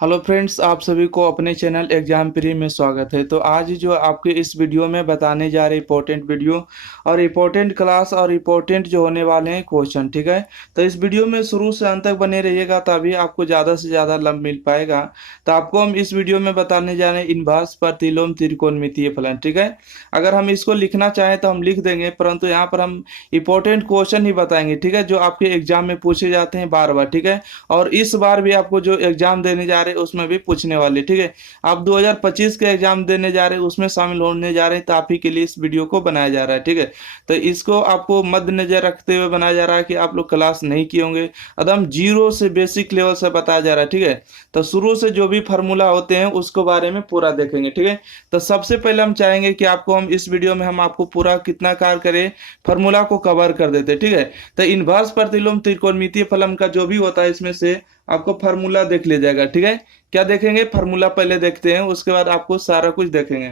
Hello friends, आप सभी को अपने चैनल एग्जाम प्री में स्वागत है। तो आज जो आपके इस वीडियो में बताने जा रहे इंपॉर्टेंट वीडियो और इम्पोर्टेंट क्लास और इम्पोर्टेंट जो होने वाले हैं क्वेश्चन, ठीक है। तो इस वीडियो में शुरू से अंत तक बने रहिएगा, तभी आपको ज़्यादा से ज़्यादा लाभ मिल पाएगा। तो आपको हम इस वीडियो में बताने जा रहे हैं इनवर्स प्रतिलोम त्रिकोणमितीय फलन, ठीक है। अगर हम इसको लिखना चाहें तो हम लिख देंगे, परंतु यहाँ पर हम इंपॉर्टेंट क्वेश्चन ही बताएंगे, ठीक है, जो आपके एग्जाम में पूछे जाते हैं बार बार, ठीक है। और इस बार भी आपको जो एग्जाम देने जा रहे हैं उसमें भी पूछने वाले, ठीक है। आप 2025 के एग्जाम देने जा रहे हैं, उसमें शामिल होने जा रहे हैं, तो आप ही के लिए इस वीडियो को बनाया जा रहा है, ठीक है। तो इसको आपको मद्देनजर रखते हुए बनाया जा रहा है कि आप लोग क्लास नहीं किए होंगे। एकदम जीरो से बेसिक लेवल से बताया जा रहा है, ठीक है। तो शुरू से जो भी फार्मूला होते हैं उसके बारे में पूरा देखेंगे, ठीक है। तो सबसे पहले हम चाहेंगे कि आपको हम इस वीडियो में हम आपको पूरा कितना कार्य करें, फार्मूला को कवर कर देते, ठीक है। तो इनवर्स प्रतिलोम त्रिकोणमितीय फलन का जो भी होता है इसमें से आपको फार्मूला देख लिया जाएगा, ठीक है। क्या देखेंगे? फार्मूला पहले देखते हैं, उसके बाद आपको सारा कुछ देखेंगे।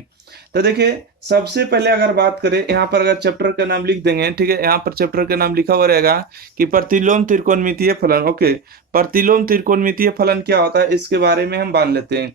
तो देखिए, सबसे पहले अगर बात करें, यहाँ पर अगर चैप्टर का नाम लिख देंगे, ठीक है। यहाँ पर चैप्टर का नाम लिखा हुआ रहेगा कि प्रतिलोम त्रिकोणमितीय फलन। ओके, प्रतिलोम त्रिकोणमितीय फलन क्या होता है इसके बारे में हम जान लेते हैं।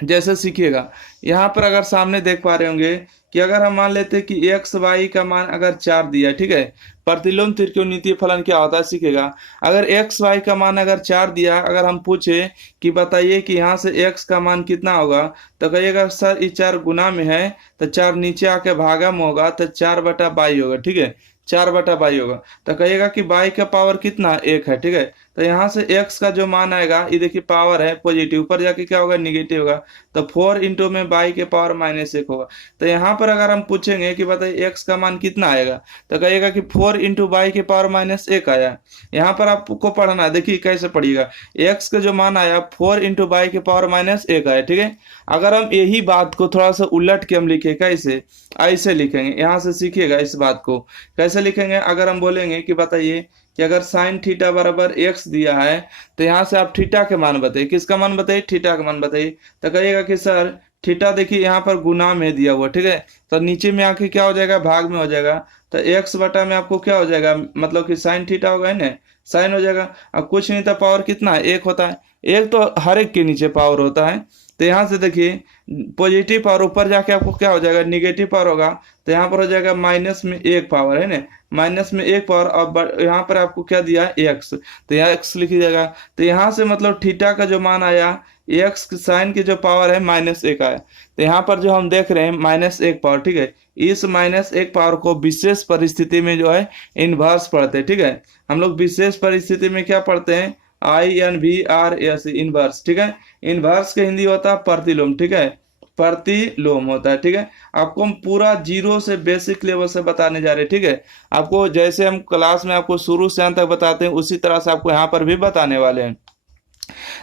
जैसे सीखिएगा, यहाँ पर अगर सामने देख पा रहे होंगे कि अगर हम मान लेते हैं कि एक्स वाई का मान अगर 4 दिया, ठीक है। प्रतिलोम त्रिकोणमितीय फलन क्या होता है सीखेगा। अगर एक्स वाई का मान अगर 4 दिया, अगर हम पूछे कि बताइए कि यहाँ से एक्स का मान कितना होगा, तो कहिएगा सर ये 4 गुना में है, तो 4 नीचे आके भागा में होगा, तो 4/22 होगा, ठीक है। 4/22 होगा। तो कहिएगा कि बाई का पावर कितना 1 है, ठीक है। तो यहाँ से x का जो मान आएगा, ये देखिए पावर है पॉजिटिव, ऊपर जाके क्या होगा निगेटिव होगा। तो 4 इंटू में बाई के पावर -1 होगा। तो यहाँ पर अगर हम पूछेंगे कि बताइए x का मान कितना आएगा, तो कहिएगा कि 4 इंटू बाई के पावर -1 आया। यहाँ पर आपको पढ़ना है, देखिए कैसे पढ़िएगा। x का जो मान आया 4 इंटू बाई के पावर -1 आया, ठीक है। अगर हम यही बात को थोड़ा सा उलट के हम लिखे, कैसे? ऐसे लिखेंगे। यहाँ से सीखिएगा इस बात को कैसे लिखेंगे। अगर हम बोलेंगे कि बताइए कि अगर साइन थीटा बराबर x दिया है, तो यहाँ से आप थीटा के मान बताइए। किसका मान बताइए? थीटा का मान बताइए। तो कहिएगा कि सर थीटा देखिए यहाँ पर गुना में दिया हुआ, ठीक है। तो नीचे में आके क्या हो जाएगा, भाग में हो जाएगा। तो x बटा में आपको क्या हो जाएगा, मतलब कि साइन थीटा होगा ना, साइन हो जाएगा। अब कुछ नहीं था, पावर कितना है? 1 होता है। 1 तो हर एक के नीचे पावर होता है। तो यहाँ से देखिए पॉजिटिव पावर ऊपर जाके आपको क्या हो जाएगा, निगेटिव पावर होगा। तो यहाँ पर हो जाएगा -1 पावर, है ना, -1 पावर। अब यहाँ पर आपको क्या दिया है, एक्स, तो यहाँ एक्स लिख जाएगा। तो यहाँ से मतलब थीटा का जो मान आया, एक्स साइन की जो पावर है -1 आया। तो यहाँ पर जो हम देख रहे हैं -1 पावर, ठीक है। इस -1 पावर को विशेष परिस्थिति में जो है इनवर्स पढ़ते हैं, ठीक है। हम लोग विशेष परिस्थिति में क्या पढ़ते हैं, INVRS, इनवर्स, ठीक है। इनवर्स का हिंदी होता है प्रतिलोम, ठीक है। प्रतिलोम होता है, ठीक है। आपको हम पूरा जीरो से बेसिक लेवल से बताने जा रहे हैं, ठीक है। आपको जैसे हम क्लास में आपको शुरू से अंत तक बताते हैं, उसी तरह से आपको यहाँ पर भी बताने वाले हैं।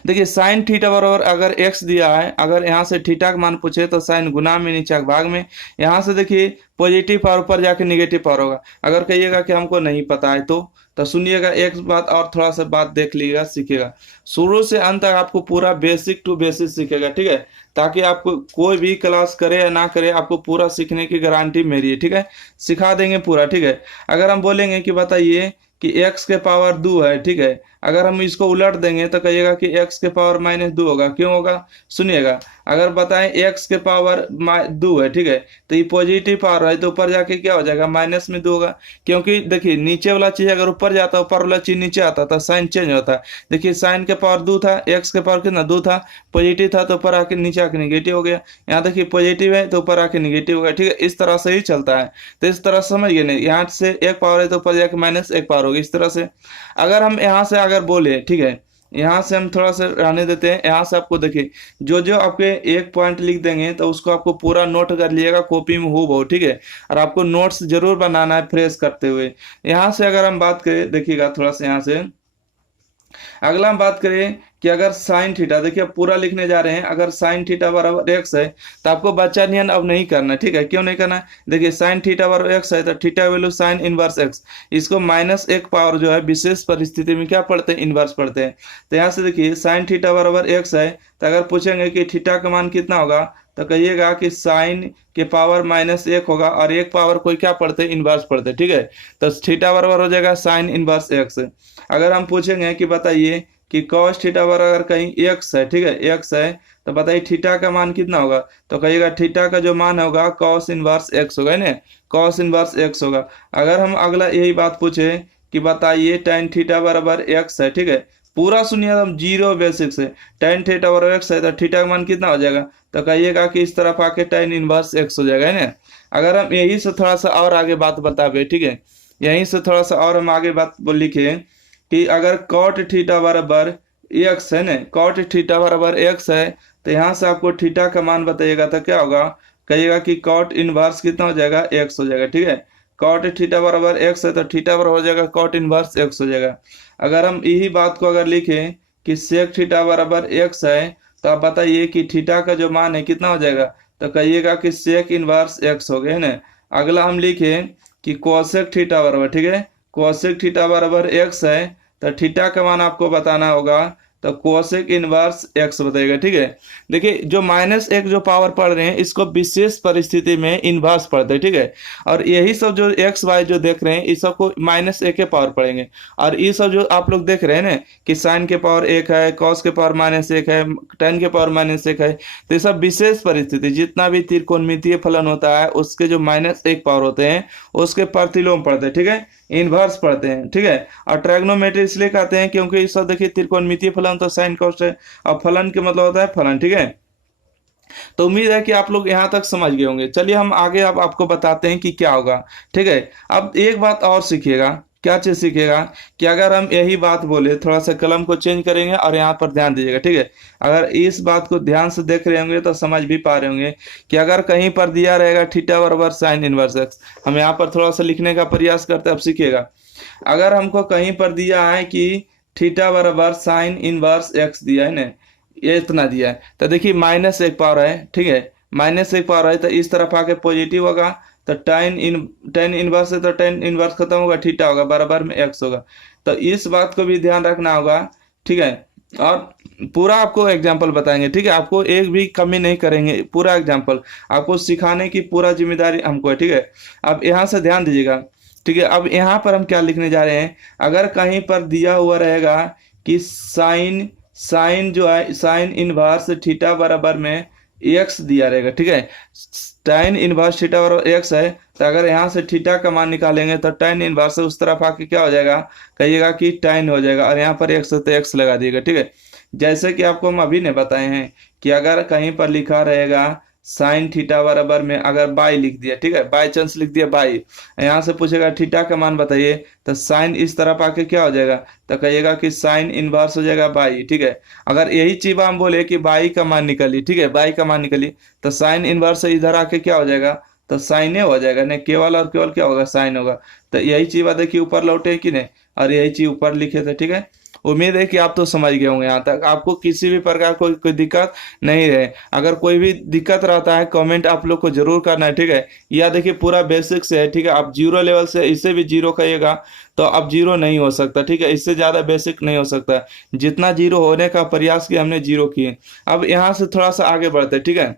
देखिए साइन थीटा बराबर अगर x दिया है, अगर यहाँ से थीटा का मान पूछे तो साइन गुना में नीचे भाग में। यहाँ से देखिए पॉजिटिव पावर ऊपर जाके निगेटिव पावर होगा। अगर कहिएगा कि हमको नहीं पता है तो सुनिएगा एक बात और थोड़ा सा बात देख लीजिएगा, सीखिएगा। शुरू से अंत तक आपको पूरा बेसिक टू बेसिक सीखेगा, ठीक है। ताकि आपको कोई भी क्लास करे या ना करे, आपको पूरा सीखने की गारंटी मेरी है, ठीक है। सिखा देंगे पूरा, ठीक है। अगर हम बोलेंगे कि बताइए कि x के पावर 2 है, ठीक है। अगर हम इसको उलट देंगे तो कहिएगा कि x के पावर -2 होगा। क्यों होगा? सुनिएगा। अगर बताएं x के पावर 2 है, ठीक है, तो ये पॉजिटिव पावर है, तो ऊपर जाके क्या हो जाएगा, -2 होगा। क्योंकि देखिए नीचे वाला चीज अगर ऊपर जाता है, ऊपर वाला चीज नीचे आता था, साइन चेंज होता है। देखिए साइन के पावर 2 था, x के पावर कितना 2 था, पॉजिटिव था तो ऊपर आके नीचे आके निगेटिव हो गया। यहाँ देखिए पॉजिटिव है तो ऊपर आके निगेटिव हो गया, ठीक है। इस तरह से ही चलता है। तो इस तरह समझिए नहीं, यहाँ से 1 पावर है तो ऊपर जाके -1 पावर होगी, इस तरह से। अगर हम यहाँ से अगर बोले, ठीक है, यहाँ से हम थोड़ा सा रहने देते हैं। यहाँ से आपको देखिए जो जो आपके एक पॉइंट लिख देंगे तो उसको आपको पूरा नोट कर लिएगा कॉपी में हूबहू, ठीक है। और आपको नोट्स जरूर बनाना है फ्रेश करते हुए। यहाँ से अगर हम बात करें, देखिएगा थोड़ा सा यहाँ से अगला हम बात करें कि अगर साइन थीटा, देखिए पूरा लिखने जा रहे हैं। अगर साइन थीटा बराबर x है तो आपको बच्चा नियन अब नहीं करना, ठीक है। क्यों नहीं करना? देखिए साइन थीटा बराबर x है तो theta value sine inverse x, इसको -1 पावर जो है विशेष परिस्थिति में क्या पढ़ते हैं, इनवर्स पढ़ते हैं। तो यहाँ से देखिए साइन थीटा बराबर x है, तो अगर पूछेंगे कि थीटा का मान कितना होगा, तो कहिएगा कि साइन के पावर -1 होगा, और 1 पावर कोई क्या पढ़ते हैं, इनवर्स पढ़ते हैं, ठीक है। तो थीटा बराबर हो जाएगा साइन इनवर्स x। अगर हम पूछेंगे कि बताइए कि कॉस थीटा बराबर अगर कहीं एक्स है, ठीक है, एक्स है, तो बताइए थीटा का मान कितना होगा। तो कहिएगा थीटा का जो मान होगा कॉस इनवर्स एक्स होगा ना, कॉस इनवर्स एक्स होगा। अगर हम अगला यही बात पूछे कि बताइए tan थीटा बराबर एक्स है, ठीक है, पूरा सुनिए हम जीरो बेसिक से, tan थीटा बराबर एक्स है तो थीटा का मान कितना हो जाएगा। तो कहिएगा कि इस तरफ आके tan इनवर्स एक्स हो जाएगा, है ना। अगर हम यही से थोड़ा सा और आगे बात बतावे, ठीक है, यहीं से थोड़ा सा और हम आगे बात बोल लिखे कि अगर कॉट थीटा बराबर एक्स है ना, कॉट थीटा बराबर एक्स है, तो यहाँ से आपको थीटा का मान बताइएगा तो क्या होगा। कहिएगा कि कॉट इनवर्स कितना हो जाएगा, एक्स हो जाएगा, ठीक है। कॉट थीटा बराबर एक्स है तो थीटा बराबर हो जाएगा कॉट इनवर्स एक्स हो जाएगा। अगर हम यही बात को अगर लिखें कि सेक थीटा बराबर एक्स है, तो आप बताइए कि थीटा का जो मान है कितना हो जाएगा। तो कहिएगा कि सेक इनवर्स एक्स हो गया, है ना। अगला हम लिखें कि कोसेक थीटा बराबर, ठीक है, कोसेक थीटा बराबर एक्स है, तो थीटा का मान आपको बताना होगा, तो कोसेक इनवर्स एक्स बताइएगा, ठीक है। देखिए जो माइनस एक जो पावर पढ़ रहे हैं इसको विशेष परिस्थिति में इनवर्स पढ़ते हैं, ठीक है। और यही सब जो एक्स वाई जो देख रहे हैं इस सबको माइनस एक के पावर पढ़ेंगे। और ये सब जो आप लोग देख रहे हैं ना कि साइन के पावर एक है, कॉस के पावर माइनस एक है, टेन के पावर माइनस एक है, तो ये सब विशेष परिस्थिति, जितना भी त्रिकोणमितीय फलन होता है उसके जो माइनस एक पावर होते हैं उसके प्रतिलोम पढ़ते हैं, ठीक है, इनवर्स पढ़ते हैं, ठीक है। और ट्रायगोनोमेट्री इसलिए कहते हैं क्योंकि इस सब देखिए त्रिकोणमितीय फलन तो साइन कॉस है, और फलन के मतलब होता है फलन, ठीक है। तो उम्मीद है कि आप लोग यहाँ तक समझ गए होंगे। चलिए हम आगे अब आपको बताते हैं कि क्या होगा, ठीक है। अब एक बात और सीखिएगा, क्या चीज सीखिएगा कि अगर हम यही बात बोले, थोड़ा सा कलम को चेंज करेंगे और यहाँ पर ध्यान दीजिएगा, ठीक है। अगर इस बात को ध्यान से देख रहे होंगे तो समझ भी पा रहे होंगे कि अगर कहीं पर दिया रहेगा थीटा बराबर साइन इनवर्स एक्स, हम यहाँ पर थोड़ा सा लिखने का प्रयास करते हैं, अब सीखिएगा। अगर हमको कहीं पर दिया है कि थीटा बराबर साइन इनवर्स एक्स दिया है ना, ये इतना दिया है, तो देखिए माइनस एक पावर है, ठीक है, माइनस एक पावर है, तो इस तरफ आके पॉजिटिव होगा, तो टेन इनवर्स है तो टेन इनवर्स खत्म होगा, थीटा होगा बराबर में एक्स होगा। तो इस बात को भी ध्यान रखना होगा, ठीक है। और पूरा आपको एग्जाम्पल बताएंगे, ठीक है, आपको एक भी कमी नहीं करेंगे, पूरा एग्जाम्पल आपको सिखाने की पूरा जिम्मेदारी हमको है, ठीक है। अब यहाँ से ध्यान दीजिएगा, ठीक है। अब यहाँ पर हम क्या लिखने जा रहे हैं, अगर कहीं पर दिया हुआ रहेगा कि साइन साइन जो है साइन इनवर्स थीटा बराबर में एक्स दिया रहेगा, ठीक है, tan इनवर्स थीटा बराबर एक्स है, तो अगर यहाँ से थीटा का मान निकालेंगे तो tan इनवर्स से उस तरफ आके क्या हो जाएगा, कहिएगा कि tan हो जाएगा, और यहाँ पर एक्स है तो एक्स लगा दिएगा, ठीक है। जैसे कि आपको हम अभी ने बताए हैं कि अगर कहीं पर लिखा रहेगा साइन थीटा बराबर में अगर बाई लिख दिया, ठीक है, बाई चांस लिख दिया बाई, यहाँ से पूछेगा थीटा का मान बताइए, तो साइन इस तरफ आके क्या हो जाएगा, तो कहिएगा कि साइन इनवर्स हो जाएगा बाई, ठीक है। अगर यही चीज हम बोले कि बाई का मान निकली, ठीक है, बाई का मान निकली, तो साइन इनवर्स इधर आके क्या हो जाएगा, तो साइन हो जाएगा ना, केवल और केवल क्या होगा, साइन होगा। तो यही चीज देखिए ऊपर लौटे कि नहीं, और यही चीज ऊपर लिखे थे, ठीक है। उम्मीद है कि आप तो समझ गए होंगे, यहाँ तक आपको किसी भी प्रकार कोई दिक्कत नहीं रहे। अगर कोई भी दिक्कत रहता है कमेंट आप लोग को जरूर करना है, ठीक है। यह देखिए पूरा बेसिक से है, ठीक है, आप जीरो लेवल से इसे भी जीरो कहिएगा तो अब जीरो नहीं हो सकता, ठीक है, इससे ज्यादा बेसिक नहीं हो सकता। जितना जीरो होने का प्रयास किया हमने जीरो किए। अब यहाँ से थोड़ा सा आगे बढ़ते हैं, ठीक है।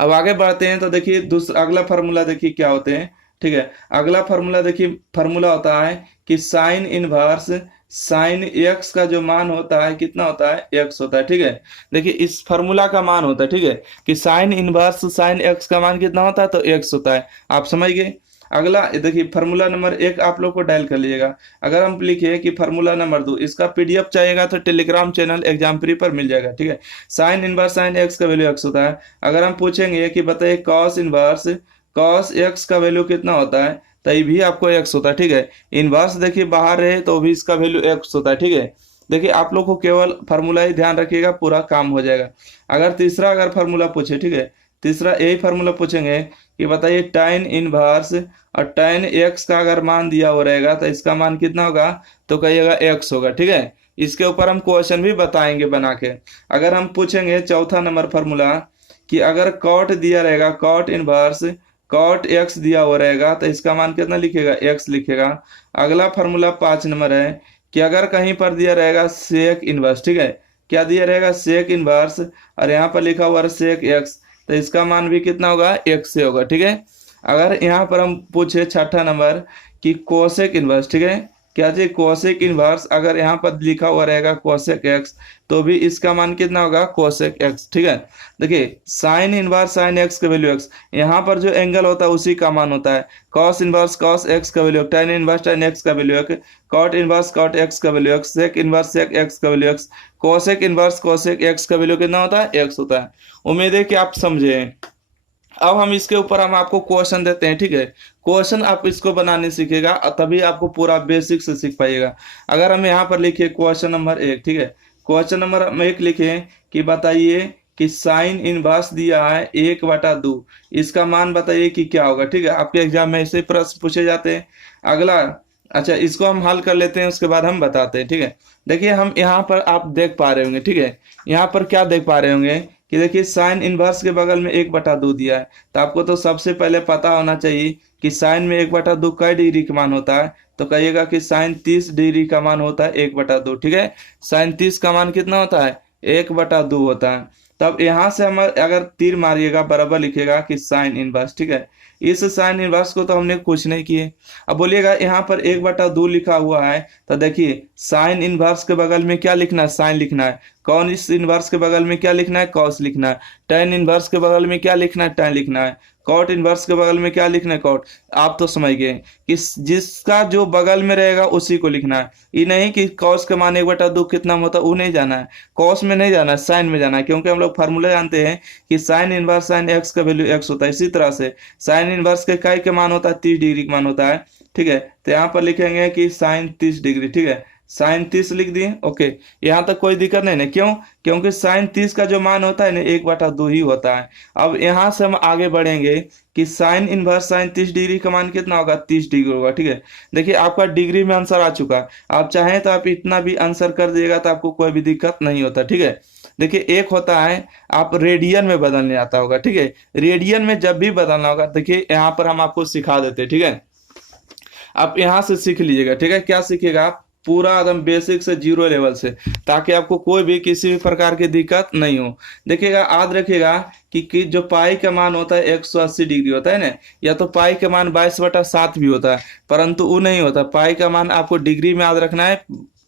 अब आगे बढ़ते हैं तो देखिए दूसरा अगला फार्मूला देखिए क्या होते हैं, ठीक है। अगला फार्मूला देखिए, फार्मूला होता है कि साइन इनवर्स साइन एक्स का जो मान होता है कितना होता है, एक्स होता है, ठीक है। देखिए इस फार्मूला का मान होता है, ठीक है, कि साइन इनवर्स साइन एक्स का मान कितना होता है, तो एक्स होता है, आप समझ गए। अगला देखिए फार्मूला नंबर एक आप लोग को डायल कर लीजिएगा। अगर हम लिखे कि फार्मूला नंबर 2, इसका पीडीएफ चाहिएगा तो टेलीग्राम चैनल एग्जाम प्री पर मिल जाएगा, ठीक है। साइन इनवर्स साइन एक्स का वैल्यू एक्स होता है। अगर हम पूछेंगे कि बताइए कॉस इनवर्स कॉस एक्स का वैल्यू कितना होता है, तो ये भी आपको एक्स होता है, ठीक है। इनवर्स देखिए बाहर रहे तो भी इसका वैल्यू एक्स होता है, ठीक है। देखिए आप लोग को केवल फार्मूला ही ध्यान रखिएगा, पूरा काम हो जाएगा। अगर तीसरा अगर फार्मूला पूछे, ठीक है, तीसरा यही फार्मूला पूछेंगे कि बताइए tan इनवर्स और tan एक्स का अगर मान दिया हो रहेगा तो इसका मान कितना होगा, तो कहिएगा एक्स होगा, ठीक है। इसके ऊपर हम क्वेश्चन भी बताएंगे बना के। अगर हम पूछेंगे चौथा नंबर फार्मूला कि अगर कॉट दिया रहेगा कॉट इनवर्स कॉट एक्स दिया हुआ रहेगा तो इसका मान कितना लिखेगा, एक्स लिखेगा। अगला फार्मूला 5 नंबर है कि अगर कहीं पर दिया रहेगा सेक इनवर्स, ठीक है, क्या दिया रहेगा, सेक इनवर्स, और यहाँ पर लिखा हुआ है सेक एक्स, तो इसका मान भी कितना होगा, एक्स से होगा, ठीक है। अगर यहाँ पर हम पूछे छठा नंबर कि कोसेक इनवर्स, ठीक है, क्या चाहिए, कोसेक इनवर्स। अगर यहाँ पर लिखा हुआ रहेगा कोसेक एक्स, तो भी इसका मान कितना होगा, कोसेक एक्स। ठीक है, देखिए साइन इनवर्स साइन एक्स का वैल्यू एक्स, यहाँ पर जो एंगल होता है उसी का मान होता है। कॉस इनवर्स कॉस एक्स का value, tan inverse tan x का value x, cot inverse cot x का value x, sec inverse sec x का value x, cosec inverse cosec x का वैल्यू कितना होता है, एक्स होता है। उम्मीद है कि आप समझे हैं। अब हम इसके ऊपर हम आपको क्वेश्चन देते हैं। ठीक है, क्वेश्चन आप इसको बनाने सीखेगा तभी आपको पूरा बेसिक से सीख पाइएगा। अगर हम यहाँ पर लिखे क्वेश्चन नंबर 1, ठीक है, क्वेश्चन नंबर 1 लिखे कि बताइए कि साइन इनवर्स दिया है 1/2, इसका मान बताइए कि क्या होगा। ठीक है, आपके एग्जाम में ऐसे प्रश्न पूछे जाते हैं। अगला, अच्छा इसको हम हल कर लेते हैं, उसके बाद हम बताते हैं। ठीक है, देखिए हम यहाँ पर आप देख पा रहे होंगे। ठीक है, यहाँ पर क्या देख पा रहे होंगे कि देखिए साइन इनवर्स के बगल में 1/2 दिया है, तो आपको तो सबसे पहले पता होना चाहिए कि साइन में 1/2 कई डिग्री का मान होता है। तो कहिएगा कि साइन 30 डिग्री का मान होता है 1/2। ठीक है, साइन 30 का मान कितना होता है, 1/2 होता है। तब यहाँ से हम अगर तीर मारिएगा बराबर लिखेगा कि साइन इनवर्स। ठीक है, इस साइन इनवर्स को तो हमने कुछ नहीं किए। अब बोलिएगा यहाँ पर 1/2 लिखा हुआ है, तो देखिए साइन इनवर्स के बगल में क्या लिखना है, साइन लिखना है। कॉन इस इनवर्स के बगल में क्या लिखना है, कॉस लिखना है। टेन इनवर्स के बगल में क्या लिखना है, टेन लिखना है। कॉट इनवर्स के बगल में क्या लिखना है, कॉट। आप तो समझ गए कि जिसका जो बगल में रहेगा उसी को लिखना है। ये नहीं कि कॉस का मान 1/2 कितना होता है वो नहीं जाना है, कॉस में नहीं जाना है, साइन में जाना है, क्योंकि हम लोग फार्मूला जानते हैं कि साइन इनवर्स साइन एक्स का वैल्यू एक्स होता है। इसी तरह से साइन इनवर्स के काय के मान होता है 30 डिग्री का मान होता है। ठीक है, तो यहाँ पर लिखेंगे कि साइन 30 डिग्री। ठीक है, साइन 30 लिख दिए। ओके, यहाँ तक कोई दिक्कत नहीं ना, क्यों, क्योंकि साइन 30 का जो मान होता है ना 1/2 ही होता है। अब यहाँ से हम आगे बढ़ेंगे कि साइन इनवर्स साइन 30 डिग्री का मान कितना होगा, 30 डिग्री होगा। ठीक है, देखिए आपका डिग्री में आंसर आ चुका है। आप चाहें तो आप इतना भी आंसर कर दिएगा तो आपको कोई भी दिक्कत नहीं होता। ठीक है, देखिए एक होता है आप रेडियन में बदलने आता होगा। ठीक है, रेडियन में जब भी बदलना होगा, देखिए यहाँ पर हम आपको सिखा देते हैं। ठीक है, आप यहाँ से सीख लीजिएगा। ठीक है, क्या सीखेगा आप, पूरा एकदम बेसिक से जीरो लेवल से, ताकि आपको कोई भी किसी भी प्रकार की दिक्कत नहीं हो। देखिएगा याद रखिएगा कि जो पाई का मान होता है 180 डिग्री होता है ना, या तो पाई का मान 22/7 भी होता है, परंतु वो नहीं होता। पाई का मान आपको डिग्री में याद रखना है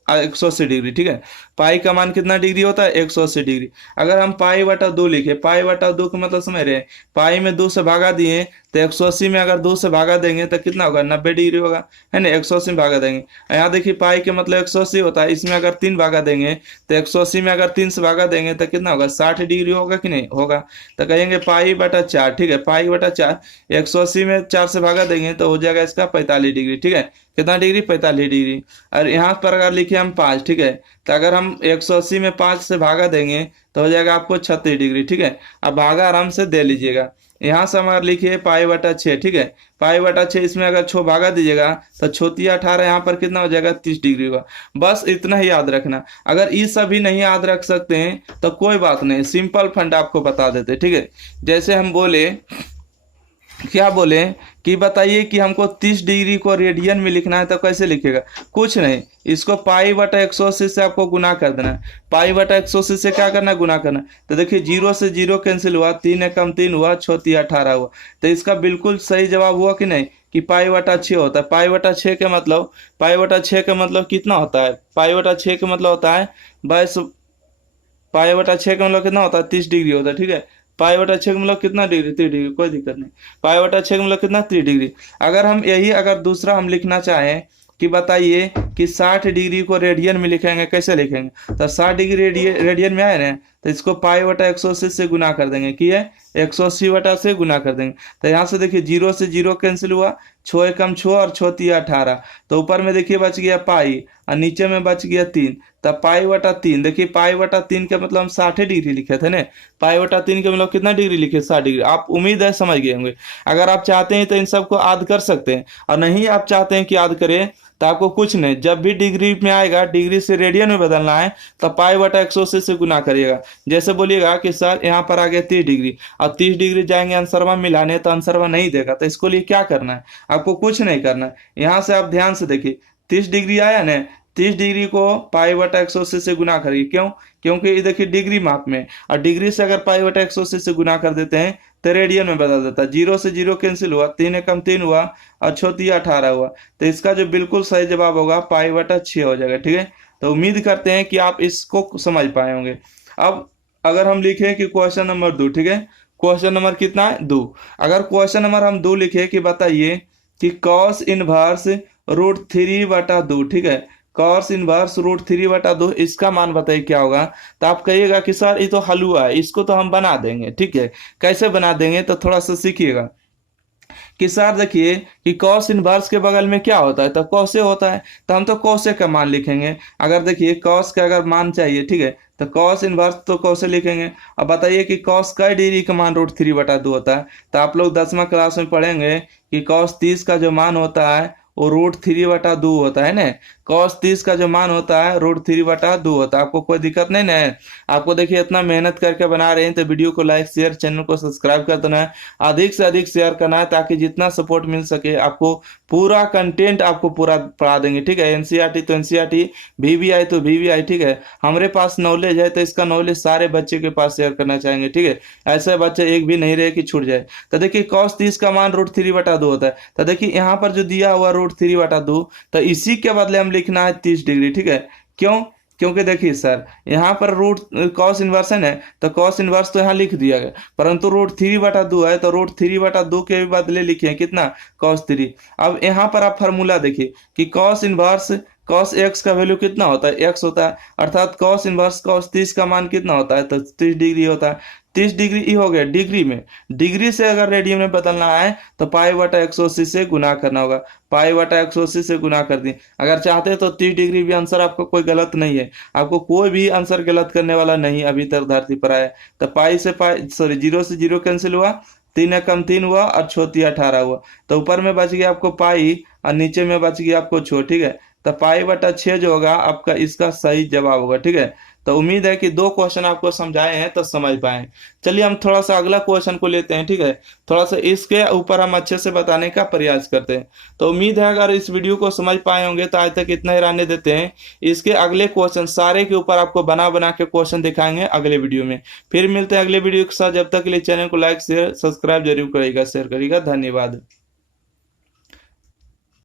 180 डिग्री। ठीक है, पाई का मान कितना डिग्री होता है, 180 डिग्री। अगर हम पाई/2 लिखे, पाई/2 का मतलब समझ रहे हैं, पाई में 2 से भागा दिए तो 180 में अगर 2 से भागा देंगे तो कितना होगा, 90 डिग्री होगा, है ना। 180 में भागा देंगे, यहाँ देखिए पाई के मतलब 180 होता है, इसमें अगर 3 भागा देंगे तो 180 में अगर 3 से भागा देंगे तो कितना होगा, 60 डिग्री होगा कि नहीं होगा। तो कहेंगे पाई/4। ठीक है, पाई/4, 180 में 4 से भागा देंगे तो हो जाएगा इसका 45 डिग्री। ठीक है, कितना डिग्री, 45 डिग्री। और यहाँ पर अगर लिखे हम 5, ठीक है, तो अगर हम 180 में 5 से भागा देंगे तो हो जाएगा आपको 36 डिग्री। ठीक है, अब भागा आराम से दे लीजिएगा। यहाँ से हम अगर लिखिए पाई/6। ठीक है, पाई/6, इसमें अगर 6 भागा दीजिएगा तो 6×18, यहाँ पर कितना हो जाएगा, 30 डिग्री होगा। बस इतना ही याद रखना। अगर ये सभी नहीं याद रख सकते हैं तो कोई बात नहीं, सिंपल फंड आपको बता देते। ठीक है, जैसे हम बोले, क्या बोले कि बताइए कि हमको 30 डिग्री को रेडियन में लिखना है, तो कैसे लिखेगा, कुछ नहीं, इसको पाई/180 से आपको गुना कर देना है। पाई/180 से क्या करना है, गुना करना। तो देखिए 0 से 0 कैंसिल हुआ, 3 एकम 3 हुआ, 6×3 = 18 हुआ। तो इसका बिल्कुल सही जवाब हुआ कि नहीं, कि पाई/6 होता है। पाई/6 के मतलब, पाई/6 का मतलब कितना होता है, पाई/6 का मतलब होता है 22, पाई/6 का मतलब कितना होता है, 30 डिग्री होता है। ठीक है, पाई/6 का मतलब कितना डिग्री, 30 डिग्री, कोई दिक्कत नहीं। पाई/6 का मतलब कितना, 30 डिग्री। अगर हम यही अगर दूसरा हम लिखना चाहें कि बताइए कि 60 डिग्री को रेडियन में लिखेंगे, कैसे लिखेंगे, तो 60 डिग्री रेडियन में आए ना, तो इसको पाई/180 से गुना कर देंगे, कि है 180 से गुना कर देंगे। तो यहाँ से देखिए 0 से 0 कैंसिल हुआ, 6 एकम 6 और 6×3 = 18। तो ऊपर में देखिए बच गया पाई और नीचे में बच गया 3। तब पाई/3, देखिए पाई/3 का मतलब हम 60 डिग्री लिखे थे ना, पाई/3 का मतलब कितना डिग्री लिखे, 60 डिग्री। आप उम्मीद है समझ गए होंगे। अगर आप चाहते हैं तो इन सबको याद कर सकते हैं, और नहीं आप चाहते हैं कि याद करें तो आपको कुछ नहीं, जब भी डिग्री में आएगा, डिग्री से रेडियन में बदलना है, तो पाई/180 से गुना करिएगा। जैसे बोलिएगा कि सर यहाँ पर आ गया 30 डिग्री, और 30 डिग्री जाएंगे आंसरवा मिलाने, तो आंसरवा नहीं देगा, तो इसको लिए क्या करना है, आपको कुछ नहीं करना है। यहाँ से आप ध्यान से देखिए 30 डिग्री आया ना, 30 डिग्री को पाई बटा 180 से गुना करिए। क्यों? क्योंकि ये देखिए डिग्री माप में, और डिग्री से अगर पाई बटा 180 से गुना कर देते हैं तो रेडियन में बदल देता है। 0 से 0 कैंसिल हुआ, 3 एकम 3 हुआ और 6 18 हुआ। तो इसका जो बिल्कुल सही जवाब होगा पाई बटा 6 हो जाएगा। ठीक है, तो उम्मीद करते हैं कि आप इसको समझ पाए होंगे। अब अगर हम लिखें कि क्वेश्चन नंबर 2, ठीक है, क्वेश्चन नंबर कितना है? 2। अगर क्वेश्चन नंबर हम 2 लिखे कि बताइए कि कॉस इनवर्स रूट 3/2, ठीक है, कॉस इनवर्स रूट 3/2, इसका मान बताइए क्या होगा। तो आप कहिएगा कि सर ये तो हलवा है, इसको तो हम बना देंगे। ठीक है, कैसे बना देंगे तो थोड़ा सा सीखिएगा कि सर देखिए कि कॉस इनवर्स के बगल में क्या होता है, तो कॉसे होता है, तो हम तो कॉसे का मान लिखेंगे। अगर देखिए कॉस का अगर मान चाहिए, ठीक है, तो कॉस इनवर्स तो कॉसे लिखेंगे। अब बताइए कि कॉस का डिग्री का मान रूट 3/2 होता है। तो आप लोग 10वां क्लास में पढ़ेंगे कि कॉस 30 का जो मान होता है वो रूट 3/2 होता है ना। कॉस 30 का जो मान होता है रूट 3/2 होता है। आपको कोई दिक्कत नहीं ना है? आपको देखिए इतना मेहनत करके बना रहे हैं तो वीडियो को लाइक शेयर, चैनल को सब्सक्राइब कर देना है, अधिक से अधिक शेयर करना है ताकि जितना सपोर्ट मिल सके आपको पूरा कंटेंट आपको पूरा पढ़ा देंगे। ठीक है, एनसीईआरटी तो एनसीईआरटी, वीवीआई तो वीवीआई। ठीक है, हमारे पास नॉलेज है तो इसका नॉलेज सारे बच्चे के पास शेयर करना चाहेंगे। ठीक है, ऐसे बच्चे एक भी नहीं रहे कि छूट जाए। तो देखिए cos 30 का मान रूट 3/2 होता है। तो देखिए यहाँ पर जो दिया हुआ रूट 3/2, तो इसी के बदले हम लिखना है 30 डिग्री। ठीक है, क्यों? क्योंकि देखिए सर यहाँ पर रूट कॉस इन्वर्सन है तो कॉस इन्वर्स तो यहाँ लिख दिया गया, परंतु रूट 3/2 है तो रूट 3/2 के बदले लिखे कितना, cos 3। अब यहाँ पर आप फार्मूला देखिए कि कॉस इन्वर्स cos x का वैल्यू कितना होता है, x होता है, अर्थात cos इनवर्स cos 30 का मान कितना होता है, तो 30 डिग्री होता है। 30 डिग्री ही हो गया डिग्री में, डिग्री से अगर रेडियन में बदलना है तो पाई बटा 180 से गुना करना होगा। पाई बटा 180 से गुना कर दी। अगर चाहते हैं तो 30 डिग्री भी आंसर आपको कोई गलत नहीं है, आपको कोई भी आंसर गलत करने वाला नहीं अभी तक धरती पर आया। तो पाई से पाई सॉरी 0 से 0 कैंसिल हुआ, 3 एकम 3 हुआ और 6 18 हुआ। तो ऊपर में बच गया आपको पाई और नीचे में बच गया आपको 6। ठीक है, तो पाई बटा 6 जो होगा आपका इसका सही जवाब होगा। ठीक है, तो उम्मीद है कि 2 क्वेश्चन आपको समझाए हैं तो समझ पाए। चलिए हम थोड़ा सा अगला क्वेश्चन को लेते हैं। ठीक है, थोड़ा सा इसके ऊपर हम अच्छे से बताने का प्रयास करते हैं। तो उम्मीद है अगर इस वीडियो को समझ पाए होंगे तो आज तक इतना ही रहने देते हैं। इसके अगले क्वेश्चन सारे के ऊपर आपको बना बना के क्वेश्चन दिखाएंगे अगले वीडियो में। फिर मिलते हैं अगले वीडियो के साथ, जब तक के लिए चैनल को लाइक शेयर सब्सक्राइब जरूर करिएगा, शेयर करिएगा। धन्यवाद।